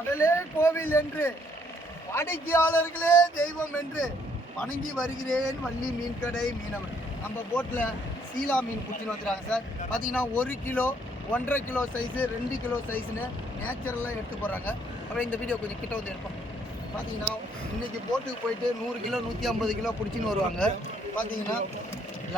கடலே கோவில் என்று வாடிக்கையாளர்களே தெய்வம் என்று வணங்கி வருகிறேன் வள்ளி மீன் கடை மீனவன். நம்ம போட்டில் சீலா மீன் பிடிச்சின்னு வந்துடுறாங்க சார். பார்த்தீங்கன்னா 1 கிலோ 1.5 கிலோ சைஸு 2 கிலோ சைஸுன்னு நேச்சுரலாக எடுத்து போகிறாங்க. அப்புறம் இந்த வீடியோ கொஞ்சம் கிட்ட வந்து எடுப்போம். பார்த்தீங்கன்னா இன்றைக்கி போட்டுக்கு போயிட்டு 100 கிலோ 150 கிலோ பிடிச்சின்னு வருவாங்க. பார்த்தீங்கன்னா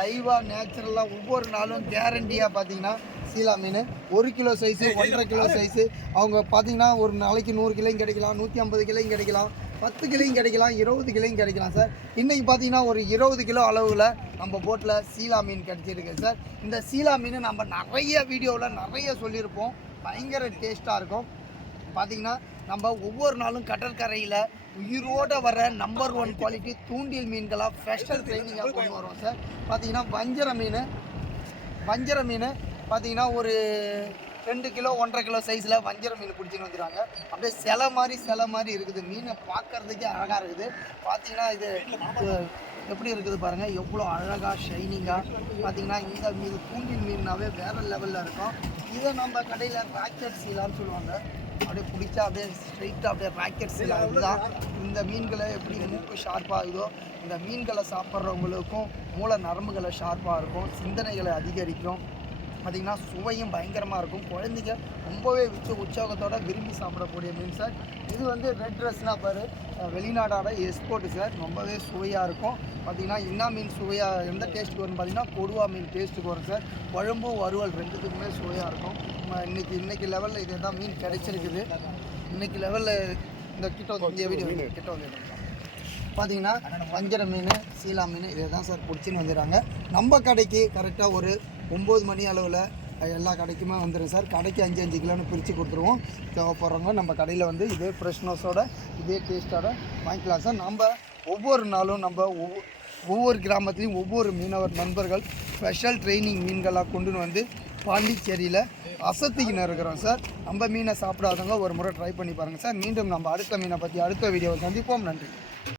லைவாக நேச்சுரலாக ஒவ்வொரு நாளும் கேரண்டியாக பார்த்தீங்கன்னா சீலா மீன் 1 கிலோ சைஸு 1.5 கிலோ சைஸு அவங்க பார்த்தீங்கன்னா ஒரு நாளைக்கு 100 கிலோயும் கிடைக்கலாம், 150 கிலோயும் கிடைக்கலாம், 10 கிலோயும் கிடைக்கலாம், 20 கிலோயும் கிடைக்கலாம் சார். இன்றைக்கி பார்த்தீங்கன்னா ஒரு 20 கிலோ அளவில் நம்ம போட்டில் சீலா மீன் கிடச்சிருக்கு சார். இந்த சீலா மீன் நம்ம நிறைய வீடியோவில் நிறைய சொல்லியிருப்போம். பயங்கர டேஸ்ட்டாக இருக்கும். பார்த்தீங்கன்னா நம்ம ஒவ்வொரு நாளும் கடற்கரையில் உயிரோடு வர நம்பர் 1 குவாலிட்டி தூண்டில் மீன்களாக ஸ்பெஷல் ட்ரைனிங்காக கொண்டு வரோம் சார். பார்த்தீங்கன்னா வஞ்சர மீன் பார்த்தீங்கன்னா ஒரு 2 கிலோ 1.5 கிலோ சைஸில் வஞ்சர மீன் பிடிச்சின்னு வந்துடுறாங்க. அப்படியே சிலை மாதிரி இருக்குது. மீனை பார்க்குறதுக்கே அழகாக இருக்குது. பார்த்தீங்கன்னா இது எப்படி இருக்குது பாருங்கள், எவ்வளோ அழகாக ஷைனிங்காக. பார்த்தீங்கன்னா இந்த மீன் தூண்டில் மீன்னாவே வேறு லெவலில் இருக்கும். இதை நம்ம கடையில் ராக்கெட் சீலான்னு சொல்லுவாங்க. அப்படியே பிடிச்சா அப்படியே ஸ்ட்ரைட்டாக அப்படியே ராக்கெட் சீலா இதுதான். இந்த மீன்களை எப்படி மூக்கு ஷார்ப்பாகுதோ இந்த மீன்களை சாப்பிட்றவங்களுக்கும் மூளை நரம்புகளை ஷார்ப்பாக இருக்கும், சிந்தனைகளை அதிகரிக்கும். பார்த்திங்கன்னா சுவையும் பயங்கரமாக இருக்கும். குழந்தைங்க ரொம்பவே உற்சாகத்தோடு விரும்பி சாப்பிடக்கூடிய மீன் சார். இது வந்து ரெட் ட்ரெஸ்னால் பாரு வெளிநாடோட எக்ஸ்போர்ட்டு சார். ரொம்பவே சுவையாக இருக்கும். பார்த்திங்கன்னா என்ன மீன் சுவையாக எந்த டேஸ்ட்டுக்கு வரும்னு பார்த்தீங்கன்னா கொடுவா மீன் டேஸ்ட்டுக்கு வரும் சார். குழம்பு வறுவல் ரெண்டுத்துக்குமே சுவையாக இருக்கும். இன்றைக்கி லெவலில் இதே தான் மீன் கிடைச்சிருக்குது. இன்றைக்கி லெவலில் இந்த இந்த வீடியோ கிட்ட வந்து பார்த்தீங்கன்னா வஞ்சர மீன் சீலா மீன் இதே தான் சார் பிடிச்சின்னு வந்துடுறாங்க. நம்ம கடைக்கு கரெக்டாக ஒரு 9 மணி அளவில் எல்லா கடைக்குமே வந்துடும் சார். கடைக்கு 5 கிலோன்னு பிரித்து கொடுத்துருவோம். தேவைப்படுறவங்க நம்ம கடையில் வந்து இதே ஃப்ரெஷ்னஸோட இதே டேஸ்ட்டோட வாங்கிக்கலாம் சார். நம்ம ஒவ்வொரு நாளும் நம்ம ஒவ்வொரு கிராமத்துலேயும் ஒவ்வொரு மீனவர் நண்பர்கள் ஸ்பெஷல் ட்ரைனிங் மீன்களாக கொண்டுன்னு வந்து பாண்டிச்சேரியில் அசத்திக்கின்னு இருக்கிறோம் சார். நம்ம மீனை சாப்பிடாதவங்க ஒரு முறை ட்ரை பண்ணி பாருங்கள் சார். மீண்டும் நம்ம அடுத்த மீனை பற்றி அடுத்த வீடியோவை சந்திப்போம். நன்றி.